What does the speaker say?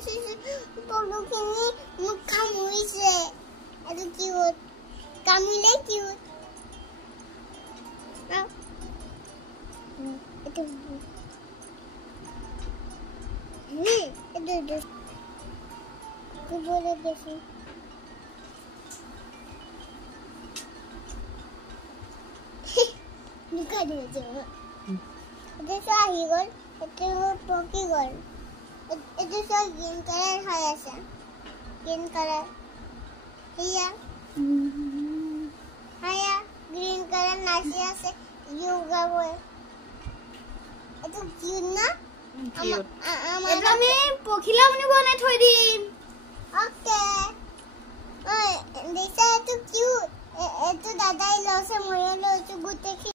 পলুখিনি মোক কামুৰিছে আৰু কিউট কামুৰিলে cute itu boleh biasa buka dia coba itu sahigol itu pokigol itu so green color hayasa green color iya haya green color nasi ase yoga boy itu cute na cute এটা আমি পখিলা বনি বনাই থৈ দিম okay ওই দিশা তো cute এটো দাদাই লছে ময়ে লছে গুতে